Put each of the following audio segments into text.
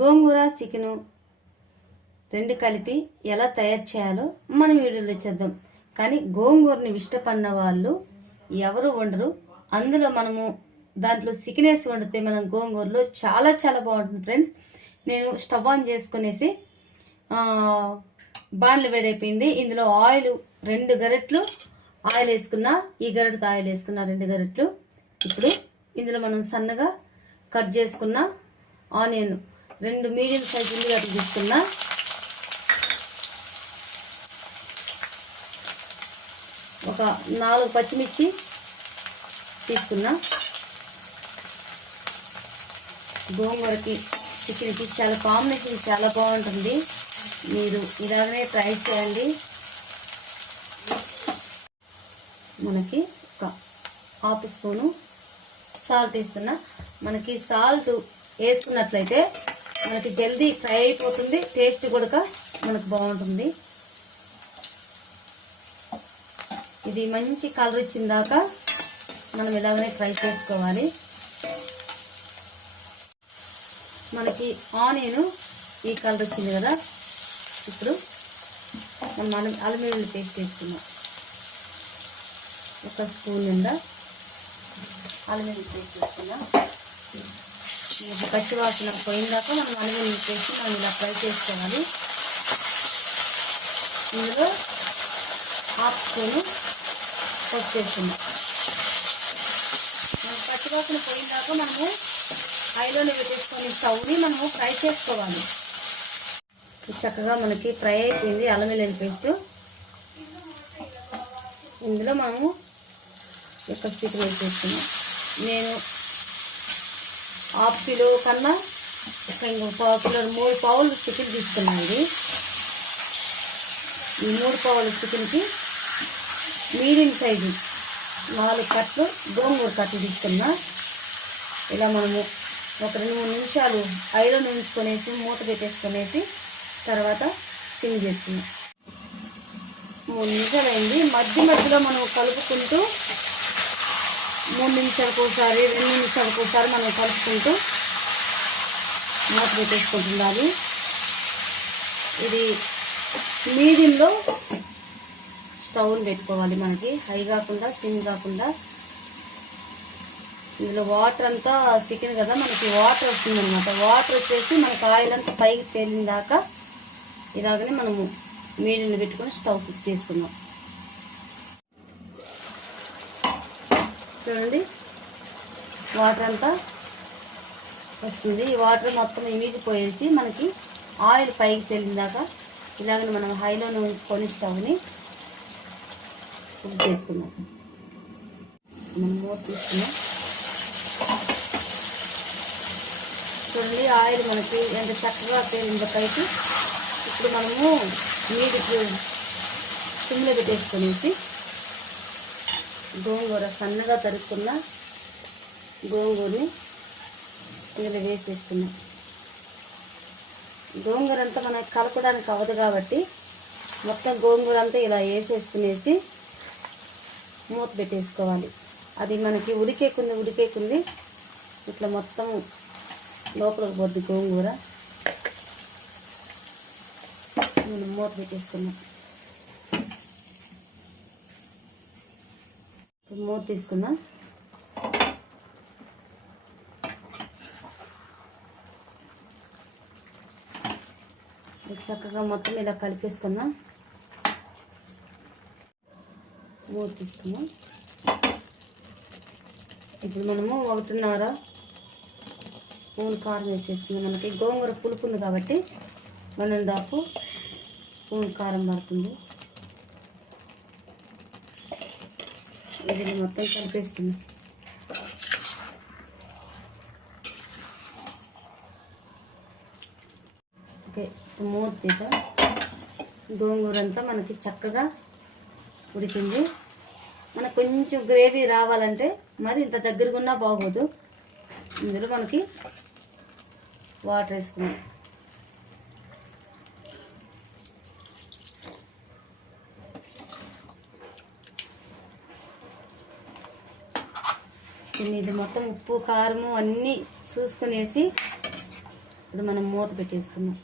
గోంగూర chicken రెండు కలిపి ఎలా తయారు చేయాలో మనం వీడియోలో చేద్దాం. కానీ గోంగూరని ఇష్టపడిన వాళ్ళు ఎవరు వండరు. అందులో మనము దాంట్లో చికెన్ వేసి వండితే మనం గోంగూరలో చాలా చాలా బాగుంటుంది ఫ్రెండ్స్. నేను స్టవ్ ఆన్ చేసుకునేసి బాణలు వేడైపోయింది. ఇందులో ఆయిల్ 2 గరిటెలు ఆయిల్ వేసుకున్నా, ఈ గరిటెతో ఆయిల్ వేసుకున్నా 2 గరిటెలు. ఇప్పుడు ఇందులో మనం సన్నగా కట్ చేసుకున్న ఆనియన్ 2 మీడియం సైజ్ ఉల్లిగడ్డలు తీసుకున్నా, ఒక 4 పచ్చిమిర్చి తీసుకున్నా. గోంగూరకి చికెన్కి చాలా కాంబినేషన్ చాలా బాగుంటుంది. మీరు ఇలాగనే ట్రై చేయండి. మనకి ఒక హాఫ్ స్పూను సాల్ట్ వేస్తున్నా. మనకి సాల్ట్ వేసుకున్నట్లయితే మనకి జల్దీ ఫ్రై అయిపోతుంది, టేస్ట్ కూడా మనకు బాగుంటుంది. ఇది మంచి కలర్ వచ్చిన దాకా మనం ఇలాగనే ఫ్రై చేసుకోవాలి. మనకి ఆనియన్ ఈ కలర్ వచ్చింది కదా, ఇప్పుడు మనం అల్లం వెల్లుల్లి పేస్ట్ వేసుకున్నాం. 1 స్పూన్ నిండా అల్లం వెల్లుల్లి పేస్ట్ వేసుకున్నాం. పచ్చి వాసన పోయిందాక మనం అల్లం వెల్లుల్లి పేస్ట్ మనం ఇలా ఫ్రై చేసుకోవాలి. ఇందులో హాఫ్ స్పూను పసుపు వేసుకున్నాం. పచ్చి వాసన పోయిందాక మనము హైలోనే పెట్టేసుకొని స్టవ్ని మనము ఫ్రై చేసుకోవాలి. చక్కగా మనకి ఫ్రై అయిపోయింది అల్లం వెల్లుల్లి పేస్ట్. ఇందులో మనము ఒక చికెన్ వేసేసుకున్నాం. నేను ½ కిలో కన్నా ఇంకొక ½ కిలో 3 పావులు చికెన్ తీసుకున్నాను. ఈ 3 పావుల చికెన్కి మీడియం సైజు 4 కట్లు గోంగూర కట్లు తీసుకున్నా. ఇలా మనము ఒక 2-3 నిమిషాలు ఐలో ఉంచుకొనేసి మూత పెట్టేసుకొనేసి తర్వాత సిమ్ చేసుకున్నాం. 3 నిమిషాలు అయింది. మధ్యలో మనం కలుపుకుంటూ 3 నిమిషాలకు ఒకసారి 2 నిమిషాలకు ఒకసారి మనం కలుపుకుంటూ మూత పెట్టేసుకుంటున్నాము. ఇది మీడియంలో స్టవ్ని పెట్టుకోవాలి. మనకి హై కాకుండా సిమ్ కాకుండా. ఇందులో వాటర్ అంతా చికెన్ కదా, మనకి వాటర్ వస్తుందన్నమాట. వాటర్ వచ్చేసి మనకు ఆయిల్ అంతా పైకి తేలిన దాకా ఇలాగనే మనము మీడియంలో పెట్టుకొని స్టవ్ కుక్ చేసుకుందాం. చూడండి, వాటర్ అంతా వస్తుంది. ఈ వాటర్ మొత్తం ఇమిగిపోయేసి మనకి ఆయిల్ పైకి తేలిన దాకా ఇలాగనే మనం హైలోనే ఉంచుకొని స్టవ్ని కుక్ చేసుకుందాం. మనం మూత తీసుకున్నాం. చూడండి, ఆయిల్ మనకి ఎంత చక్కగా తేలిందో పైకి. ఇప్పుడు మనము మీడికి సిమ్లో పెట్టేసుకొనేసి గోంగూర సన్నగా తరుక్కున్న గోంగూరని ఇందులో వేసేసుకున్నాం. గోంగూర అంతా మనకి కలపడానికి అవ్వదు కాబట్టి మొత్తం గోంగూర అంతా ఇలా వేసేసుకునేసి మూత పెట్టేసుకోవాలి. అది మనకి ఉడికేకుంది ఇట్లా మొత్తం లోపలికి పోద్ది గోంగూర. మనం మూత పెట్టేసుకున్నాం. మూత తీసుకుందాం. చక్కగా మొత్తం ఇలా కలిపేసుకుందాం. మూత తీసుకుందాం. ఇప్పుడు మనము 1.5 స్పూన్ కారం వేసేసుకుందాం. మనకి గోంగూర పులుపు ఉంది కాబట్టి 1.5 స్పూన్ కారం పడుతుంది. ఇది మొత్తం కలిపేసుకుందాం. ఓకే, మూత తీద్దాం. గోంగూర అంతా మనకి చక్కగా ఉడికింది. మనకు కొంచెం గ్రేవీ రావాలంటే మరి ఇంత దగ్గరగా ఉన్నా బాగోదు. ఇందులో మనకి వాటర్ వేసుకున్నాం. ఇది మొత్తం ఉప్పు కారము అన్నీ చూసుకునేసి ఇప్పుడు మనం మూత పెట్టేసుకుందాం,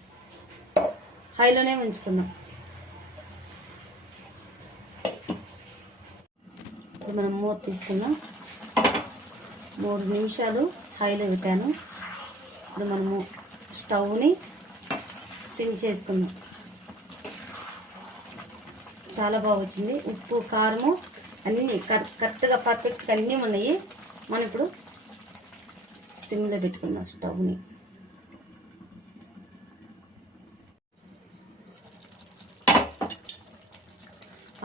హైలోనే ఉంచుకుందాం. ఇప్పుడు మనం మూత తీసుకుందాం. 3 నిమిషాలు హైలో పెట్టాను. ఇప్పుడు మనము స్టవ్ని సిమ్ చేసుకుందాం. చాలా బాగా వచ్చింది. ఉప్పు కారము అన్నీ కరెక్ట్గా పర్ఫెక్ట్గా అన్నీ ఉన్నాయి. మనం ఇప్పుడు సిమ్లో పెట్టుకుందాం స్టవ్ని.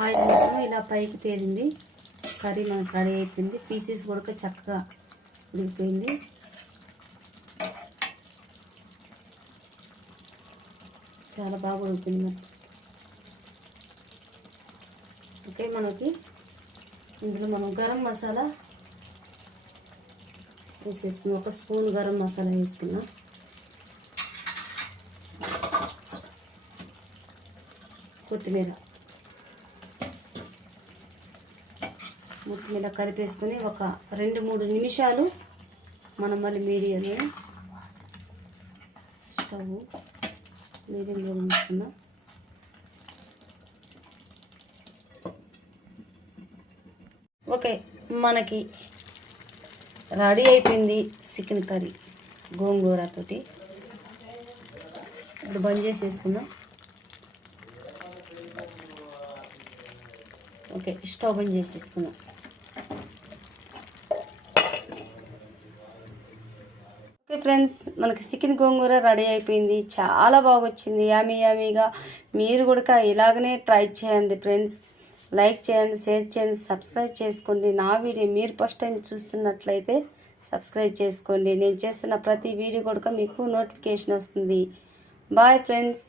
ఆయిల్ మొత్తం ఇలా పైకి తేలింది. కర్రీ మనకు రెడీ అయిపోయింది. పీసెస్ కూడా చక్కగా ఉడికిపోయింది. చాలా బాగా ఉడికింది. ఓకే, మనకి ఇందులో మనం గరం మసాలా వేసేసుకున్నాం. 1 స్పూన్ గరం మసాలా వేసుకున్నాం. కొత్తిమీర మొత్తం ఇలా కలిపేసుకొని ఒక 2-3 నిమిషాలు మనం మళ్ళీ మీడియంలో స్టవ్ మీడియంలో ఉంచుకుందాం. ఓకే, మనకి రెడీ అయిపోయింది చికెన్ కర్రీ గోంగూరతోటి. ఇప్పుడు బంద్ చేసేసుకుందాం. ఓకే, స్టవ్ బంద్ చేసేసుకుందాం. ఓకే ఫ్రెండ్స్, మనకి చికెన్ గోంగూర రెడీ అయిపోయింది. చాలా బాగా వచ్చింది, యామీగా. మీరు కూడా ఇలాగనే ట్రై చేయండి ఫ్రెండ్స్. లైక్ చేయండి, షేర్ చేయండి, సబ్స్క్రైబ్ చేసుకోండి. నా వీడియో మీరు ఫస్ట్ టైం చూస్తున్నట్లయితే సబ్స్క్రైబ్ చేసుకోండి. నేను చేస్తున్న ప్రతి వీడియో కూడా మీకు నోటిఫికేషన్ వస్తుంది. Bye friends.